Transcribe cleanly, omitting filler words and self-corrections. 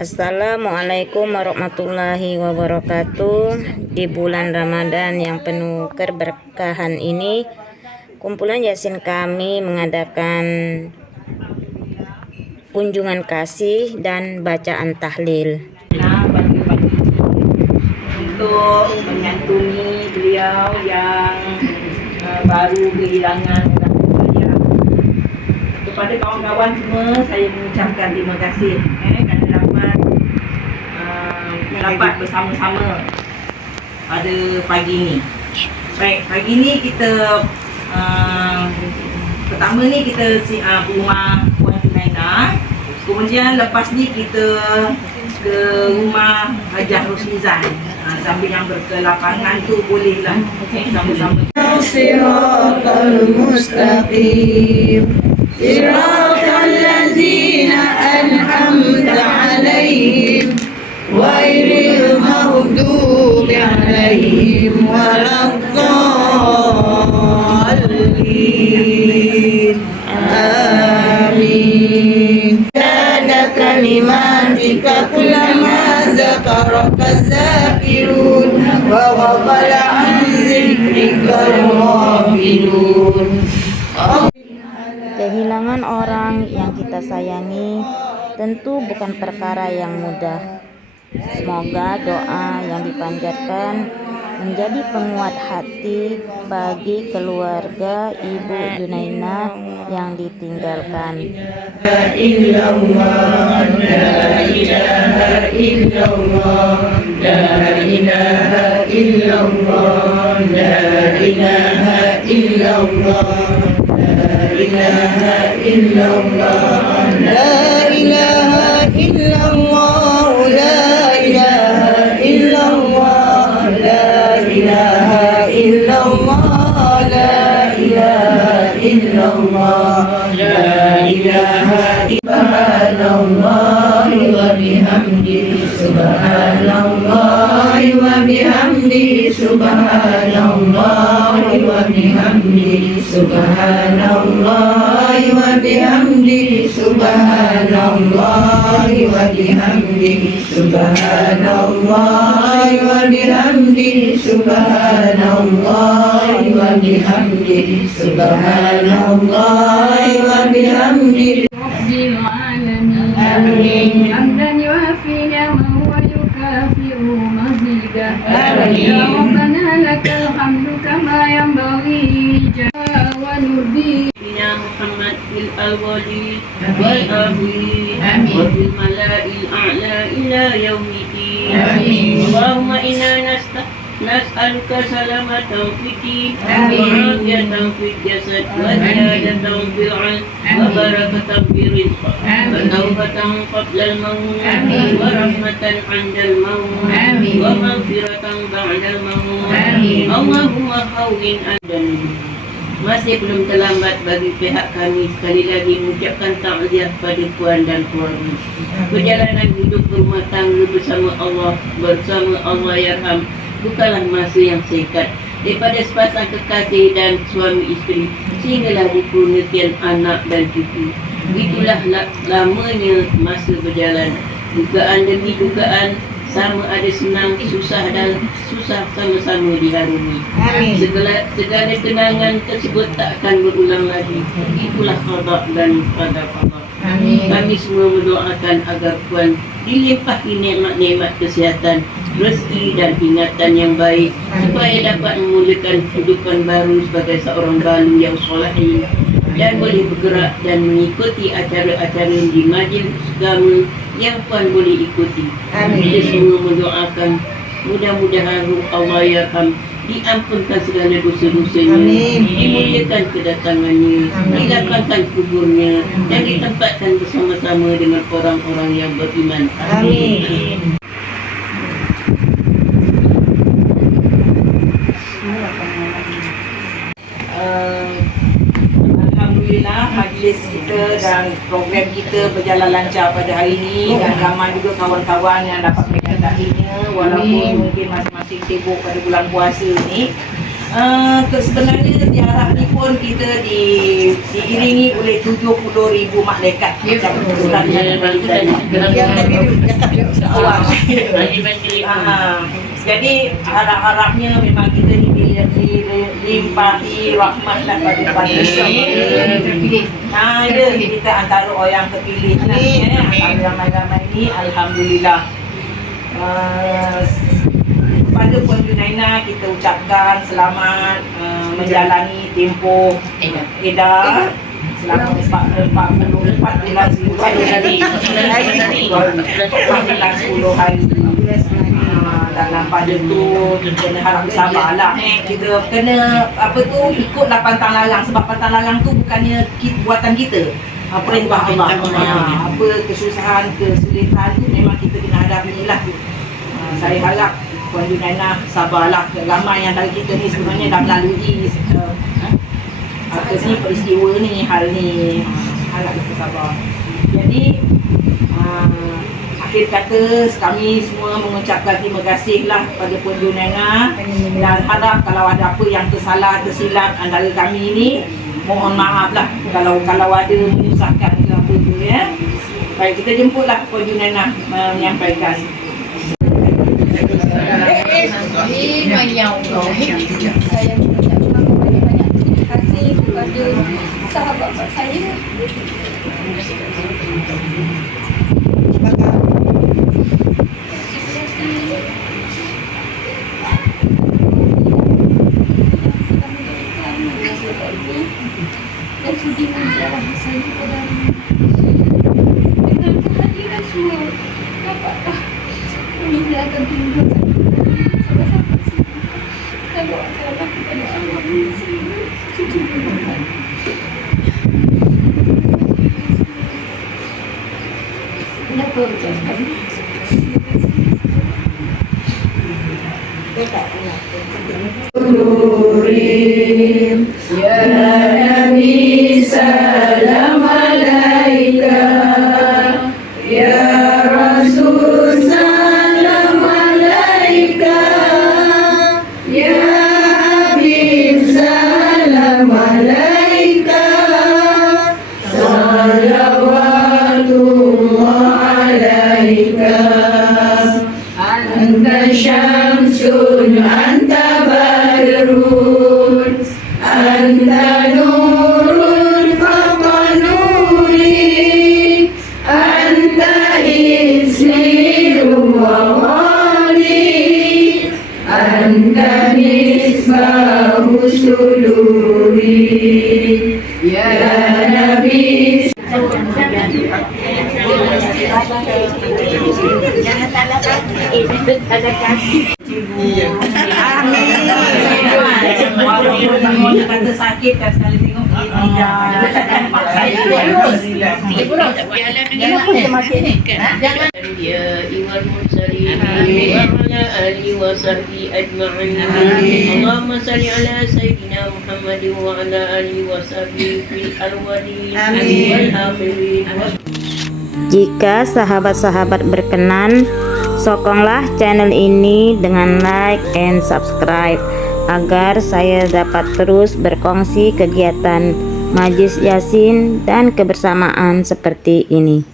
Assalamualaikum warahmatullahi wabarakatuh. Di bulan Ramadan yang penuh keberkahan ini, kumpulan Yasin kami mengadakan kunjungan kasih dan bacaan tahlil untuk menyantuni beliau yang baru kehilangan ayah. Kepada kawan-kawan semua, saya mengucapkan terima kasih kerana dapat bersama-sama pada pagi ini. Baik, pagi ini kita pertama ni kita rumah Puan Junaina. Kemudian lepas ni kita ke rumah Hajah Rosmizan. Siapa yang berkelapangan tu bolehlah sama-sama. Siratal mustaqim siratal ladzina an'amta 'alaihim ghairil maghdubi 'alaihim waladdallin. Amin. Ada kalimatika kullama zakaraka zakirun wa ghafala an zikrikal ghafilun. Kehilangan orang yang kita sayangi tentu bukan perkara yang mudah. Semoga doa yang dipanjatkan menjadi penguat hati bagi keluarga Ibu Junaina yang ditinggalkan. La ilaha illallah, la ilaha illallah, la ilaha illallah, la ilaha illallah, la ilaha illallah, la ilaha illallah, la ilaha illallah, la ilaha illallah, la ilaha illallah wa bihamdihi subhanallah wa bihamdihi subhanallah wa bihamdihi subhanallah wa bihamdihi subhanallah wa bihamdihi subhanallah wa bihamdihi subhanallah wa bihamdihi subhanallah wa bihamdihi. Rabbil alamin. Amin. Hamdan yuafi ni'amahu wa yukafi'u mazidah. Amin. Ya Rabbana lakal hamdu kama yanbaghi wa nurdi. Ya Muhammad fil awwalin wal akhirin wa fil mala'il a'la ila yaumiddin. Amin. Allahumma inna nas'aluka salamatan fid din wa Amin. afiyatan fid jasad wa ziyadatan fil 'ilm wa barakatan fil rizq wa tawbatan qabla al-maut Amin. wa rahmatan 'inda al-maut Amin. wa maghfiratan ba'da al-maut. Amin. Allahumma hawwin 'alaina. Masih belum terlambat bagi pihak kami sekali lagi mengucapkan takziah pada puan dan keluarga. Perjalanan hidup berumah tangga bersama Allah Yarham bukanlah masa yang singkat. Daripada sepasang kekasih dan suami isteri sehinggalah dikurniakan anak dan cucu. Begitulah lamanya masa berjalan. Dugaan demi dugaan, sama ada senang, susah dan susah sama-sama diharungi. Amin. Segala kenangan tersebut tak akan berulang lagi. Itulah qada dan qadar Allah. Amin. Kami semua mendoakan agar Puan dilimpahi nikmat-nikmat kesihatan, rezeki dan ingatan yang baik, supaya dapat memulakan kehidupan baru sebagai seorang balu yang solehin dan boleh bergerak dan mengikuti acara-acara di majlis agama yang Puan boleh ikuti. Amin. Kita semua mendoakan mudah-mudahan ruh Allah Yarham diampunkan segala dosa-dosanya, Amin. dimuliakan kedatangannya, Amin. dilapangkan kuburnya dan ditempatkan bersama-sama dengan orang-orang yang beriman. Amin. Alhamdulillah majlis kita dan program kita berjalan lancar pada hari ini dan ramai juga kawan-kawan yang dapat menyertainya walaupun mungkin masing-masing sibuk pada bulan puasa ni. Sebenarnya ziarah ni pun kita diiringi oleh 70,000 malaikat. Macam Ustaz yang jadi harap-harapnya memang kita dilimpahi rahmat daripada terpilih. Kita antara orang terpilih antara ramai-ramai ni, alhamdulillah. Kepada Puan Junaina kita ucapkan selamat menjalani tempoh edah selama 4 bulan 10 hari. Dalam pada tu kita kena harap sabarlah. Kita kena ikut pantang larang, sebab pantang larang tu bukannya buatan kita. Perintah Allah. Apa kesusahan, kesulitan tu memang kita kena hadapi lah. Saya harap Puan Junaina sabarlah. Ramai yang dari kita ni sebenarnya dah melalui peristiwa ni, hal ni. Harap kita sabar. Jadi akhir kata kami semua mengucapkan terima kasih lah kepada Puan Junaina, dan harap kalau ada apa yang tersilap antara kami ni, mohon maaf lah kalau ada menyusahkan ke apa tu ya. Baik, kita jemputlah Puan Junaina menyampaikan. Saya mengucapkan banyak-banyak terima kasih kepada sahabat saya. Dan sudi menziarah saya pada hari ini. Dengan kehadiran semua, dapatlah meninggalkan tinggal sahabat-sahabat saya. Dan doakanlah kepada Allah suci Muhammad. Kenapa ucapkan? Ya Nabi salam alaika, Ya Rasul salam alaika, Ya Habib salam alaika, salawatullah alaika, anta syamsun anta badrun, anta nurun fawqa nuri, anta ismiru wa wali, anta misbahu suduri, ya Nabi. Jangan salah kaki. Walaupun kata sakit kan sekali tengok Ya Iwal Mursalin wa ala alihi wa sahbihi ajma'in. Allahumma salli ala Sayyidina Muhammad wa ala alihi wa sahbihi fil awwalin wal akhirin. Jika sahabat-sahabat berkenan, sokonglah channel ini dengan like and subscribe agar saya dapat terus berkongsi kegiatan Majlis Yasin dan kebersamaan seperti ini.